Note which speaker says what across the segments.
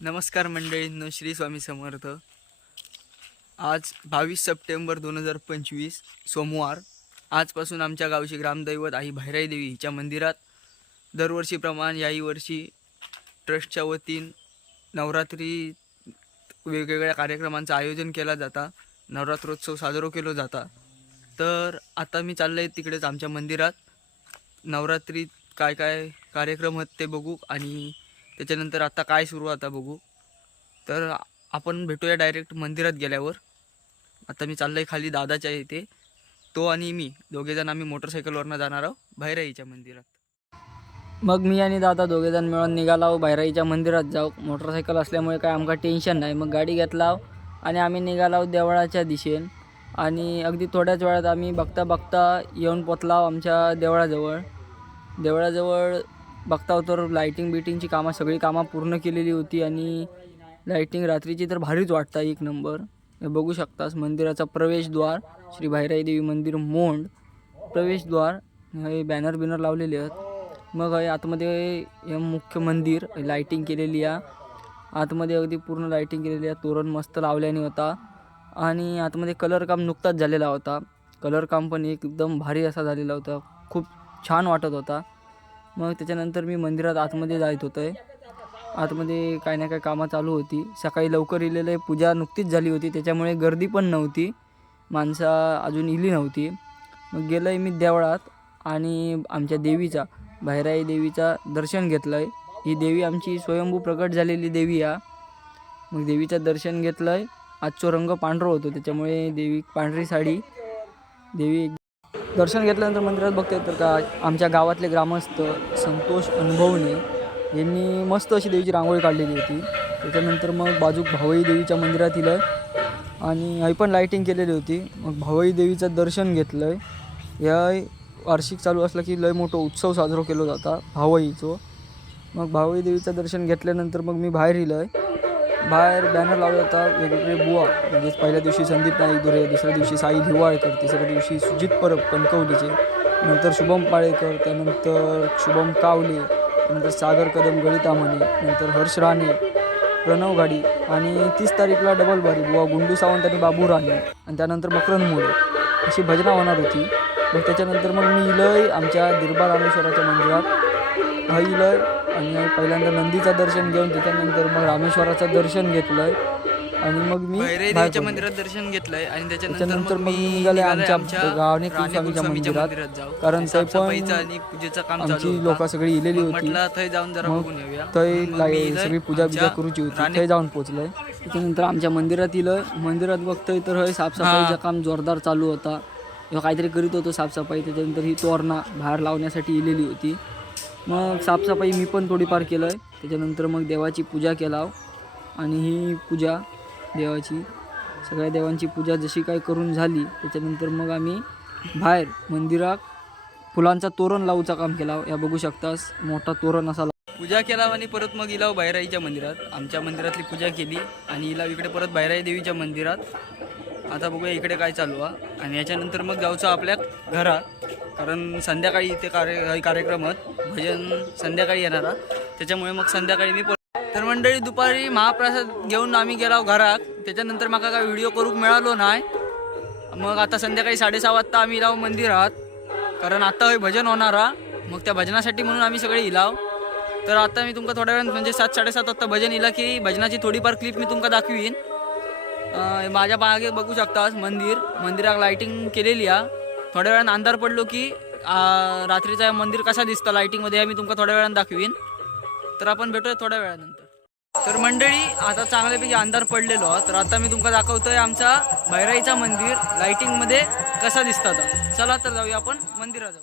Speaker 1: नमस्कार मंडळींनो श्री स्वामी समर्थ. आज बावीस सप्टेंबर दोन हजार पंचवीस सोमवार. आजपासून आमच्या गावची ग्रामदैवत आई भैराई देवी हिच्या मंदिरात दरवर्षीप्रमाणे याही वर्षी ट्रस्टच्या वतीन नवरात्री वेगवेगळ्या कार्यक्रमांचं आयोजन केला जाता. नवरात्रोत्सव साजरा केला जाता. तर आता मी चाललं आहे तिकडेच आमच्या मंदिरात. नवरात्रीत काय काय कार्यक्रम आहेत ते बघू आणि त्याच्यानंतर आता काय सुरू आता बघू. तर आपण भेटूया डायरेक्ट मंदिरात गेल्यावर. आता मी चाललं आहे खाली दादाच्या इथे. तो आणि मी दोघेजण आम्ही मोटरसायकलवरनं जाणार आहोत भैराईच्या मंदिरात. मग मी आणि दादा दोघेजण मिळून निघालो भैराईच्या मंदिरात जाऊ. मोटरसायकल असल्यामुळे काय आमका टेन्शन नाही. मग गाडी घेतला आणि आम्ही निघाला आहोत देवळाच्या दिशेन. आणि अगदी थोड्याच वेळात आम्ही बघता बघता येऊन पोचलाव आमच्या देवळाजवळ. देवळाजवळ बघताव तर लाईटिंग बिटिंगची कामं सगळी कामं पूर्ण केलेली होती आणि लाईटिंग रात्रीची तर भारीच वाटतं एक नंबर बघू शकतास मंदिराचा प्रवेशद्वार श्री भाईराई देवी मंदिर मोंड. प्रवेशद्वार हे बॅनर बिनर लावलेले आहेत. मग हे आतमध्ये हे मुख्य मंदिर लाईटिंग केलेली आहे. आतमध्ये अगदी पूर्ण लाईटिंग केलेली आहे. तोरण मस्त लावल्याने होता. आणि आतमध्ये कलर काम नुकताच झालेला होता. कलर काम पण एकदम भारी असा झालेला होता. खूप छान वाटत होता. मग त्याच्यानंतर मी मंदिरात आतमध्ये जायत होतो आहे आतमध्ये काही ना काही कामं चालू होती. सकाळी लवकर इलेलं आहे पूजा नुकतीच झाली होती. त्याच्यामुळे गर्दी पण नव्हती. माणसं अजून इली नव्हती. मग गेलो आहे मी देवळात आणि आमच्या देवीचा भैराई देवीचा दर्शन घेतलं आहे ही देवी आमची स्वयंभू प्रकट झालेली देवी आहे मग देवीचं दर्शन घेतलं आहे आजचो रंग पांढरा होतो. त्याच्यामुळे देवी पांढरी साडी. देवी दर्शन घेतल्यानंतर मंदिरात बघता तर का आमच्या गावातले ग्रामस्थ संतोष अनुभवणे यांनी मस्त अशी देवीची रांगोळी काढलेली होती. त्याच्यानंतर मग बाजूक भावई देवीच्या मंदिरात इलं आणि आई पण लाईटिंग केलेली होती. मग भावई देवीचं दर्शन घेतलं आहे या वार्षिक चालू असला की लय मोठा उत्सव साजरा केला जाता भावईचो. मग भावई देवीचं दर्शन घेतल्यानंतर मग मी बाहेर इलं आहे बाहेर बॅनर लावला होता वेगवेगळे बुवा म्हणजेच पहिल्या दिवशी संदीप नाईक दुरे दुसऱ्या दिवशी साई हिवाळकर तिसऱ्या दिवशी सुजित परब कणकवलीचे नंतर शुभम पाळेकर त्यानंतर शुभम कावले त्यानंतर सागर कदम गणिता म्हणे नंतर हर्ष राणे प्रणव गाडी आणि तीस तारीखला डबल बारी बुवा गुंडू सावंत आणि बाबू राणे आणि त्यानंतर मकरंद मोरे. अशी भजना होणार होती. मग त्याच्यानंतर मग मी इलय आमच्या दिरबा रामेश्वराच्या मंदिरात. हा इलय आणि पहिल्यांदा नंदीचं दर्शन घेऊन त्याच्यानंतर मग रामेश्वराचं दर्शन घेतलंय. आणि मग मी.
Speaker 2: मंदिरात दर्शन घेतलंय आणि
Speaker 1: त्याच्यानंतर मग मी निघाले आमच्या गावणे कुलस्वामीच्या मंदिरात. कारण ते पण आमची. लोक सगळी इलेली होती.
Speaker 2: थंय जाऊन जरा
Speaker 1: थंय सगळी पूजा बिजा करूची होती. थंय जाऊन पोचलोय. त्याच्यानंतर आमच्या मंदिरात इलं. मंदिरात बघतोय तर हय साफसफाईचं काम जोरदार चालू होता. काहीतरी करीत होतो साफसफाई. त्याच्यानंतर ही तोरणा बाहेर लावण्यासाठी इलेली होती. मग साफसफाई मी पण थोडीफार केलं आहे त्याच्यानंतर मग देवाची पूजा केला आणि ही पूजा देवाची सगळ्या देवांची पूजा जशी काय करून झाली त्याच्यानंतर मग आम्ही बाहेर मंदिरात फुलांचा तोरण लावूचा काम केला या बघू शकतास मोठा तोरण असा
Speaker 2: पूजा केला आणि परत मग इलाव बाहेराईच्या मंदिरात. आमच्या मंदिरातली पूजा केली आणि इलाव इकडे परत बाहेराई देवीच्या मंदिरात. आता बघूया इकडे काय चालू आहे आणि याच्यानंतर मग जाऊचं आपल्या घरात कारण संध्याकाळी इथे कार्य कार्यक्रम भजन संध्याकाळी येणार त्याच्यामुळे मग संध्याकाळी मी तर मंडळी दुपारी महाप्रसाद घेऊन आम्ही गेलो घरात. त्याच्यानंतर माका काय व्हिडिओ करूक मिळालो नाही. मग आता संध्याकाळी साडेसहा वाजता आम्ही इलाव मंदिरात कारण आता हे भजन होणार मग त्या भजनासाठी म्हणून आम्ही सगळे इलाव. तर आता मी तुमका थोड्या वेळ म्हणजे सात साडेसात वाजता भजन इला की भजनाची थोडीफार क्लिप मी तुमका दाखवीन. माझ्या मागे बघू शकतास मंदिर. मंदिरात लायटिंग केलेली आहे. थोड्या वेळानं अंधार पडलो की रात्रीचं रात्रीचा मंदिर कसा दिसतं लायटिंगमध्ये मी तुमका थोड्या वेळानं दाखवीन. तर आपण भेटूया थोड्या वेळानंतर. तर मंडळी आता चांगल्यापैकी अंधार पडलेलो तर आता मी तुमका दाखवतोय आमचा भैराईचा मंदिर लायटिंगमध्ये कसा दिसतात चला तर जाऊया आपण मंदिरात जाऊ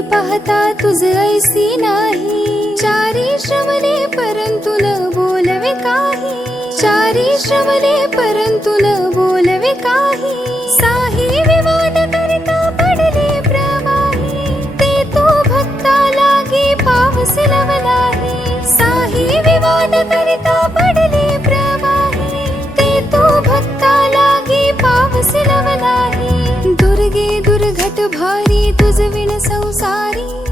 Speaker 3: पाहता तुझ ऐसी नाही. चारी श्रमले परंतु न बोलवे काही. चारी श्रमले परंतु न बोलवे काही. विण संसारी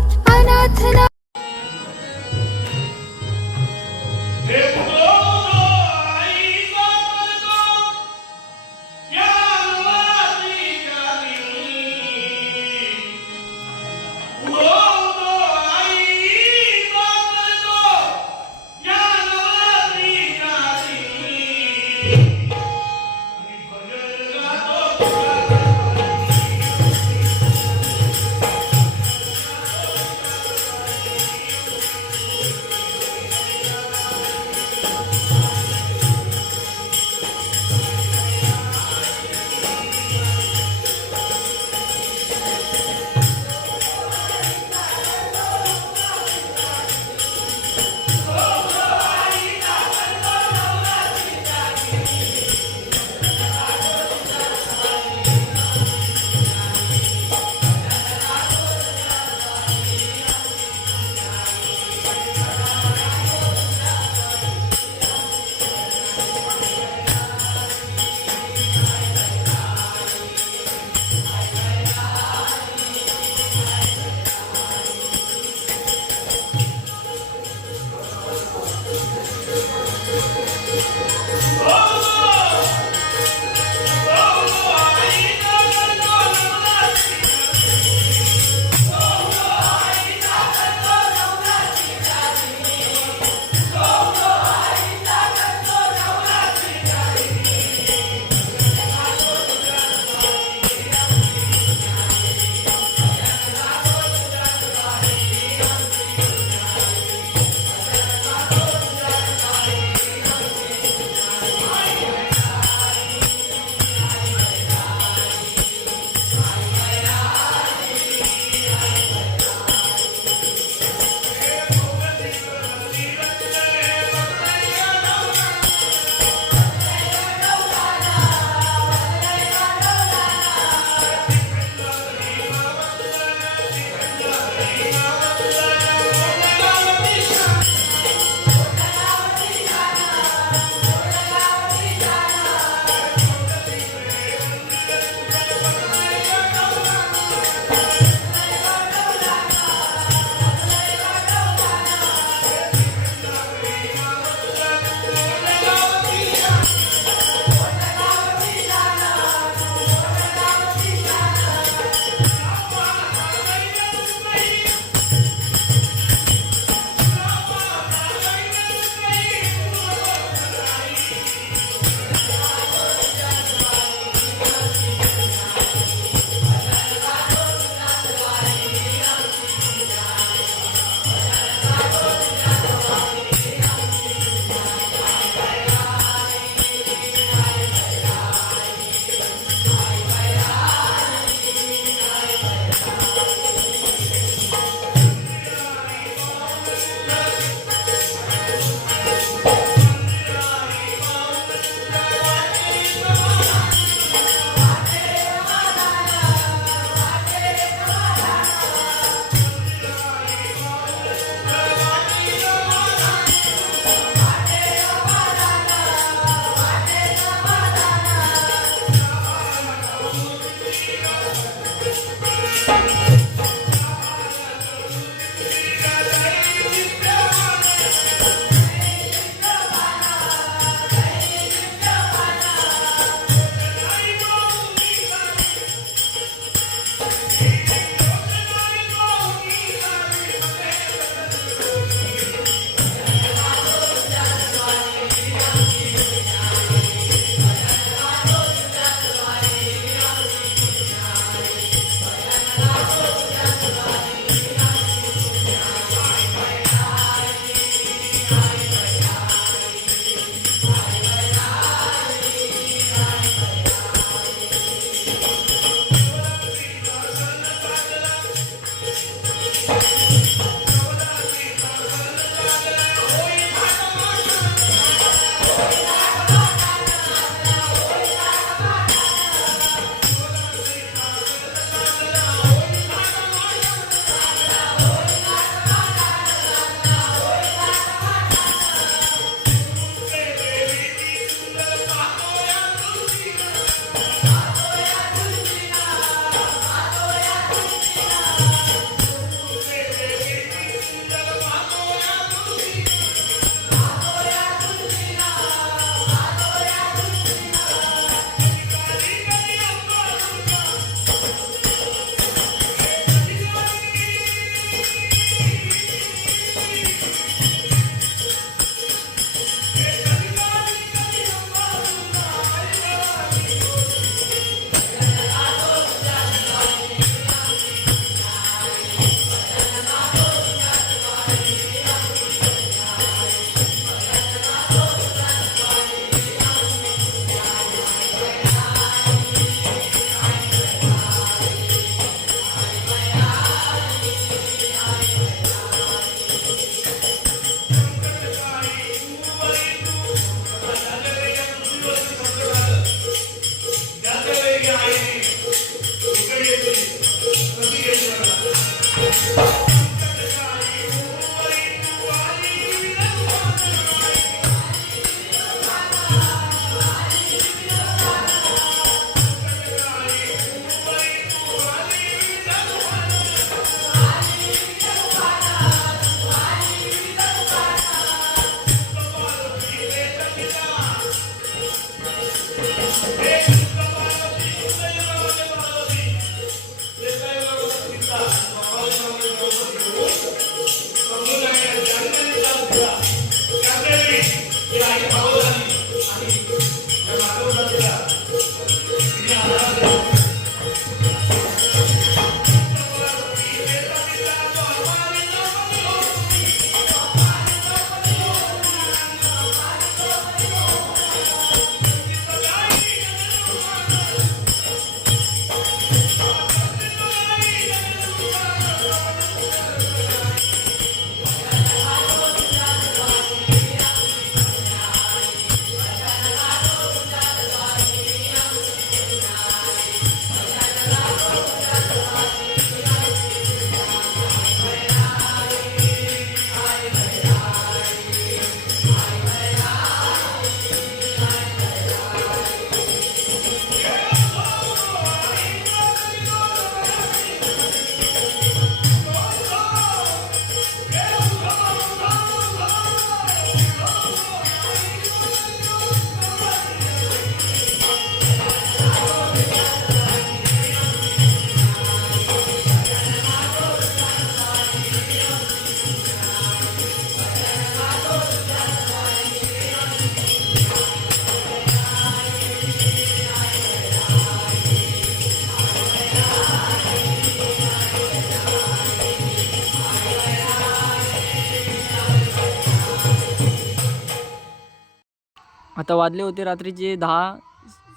Speaker 1: वाजले होते रात्रीचे दहा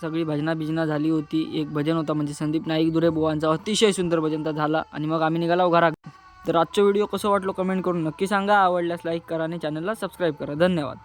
Speaker 1: सगळी भजना बिजना झाली होती. एक भजन होता म्हणजे संदीप नाईक दुरे बुवांचा. अतिशय सुंदर भजन तर झाला. आणि मग आम्ही निघालो घरात. तर आजचा व्हिडिओ कसं वाटलो कमेंट करून नक्की सांगा. आवडल्यास लाईक करा आणि चॅनलला सबस्क्राईब करा. धन्यवाद.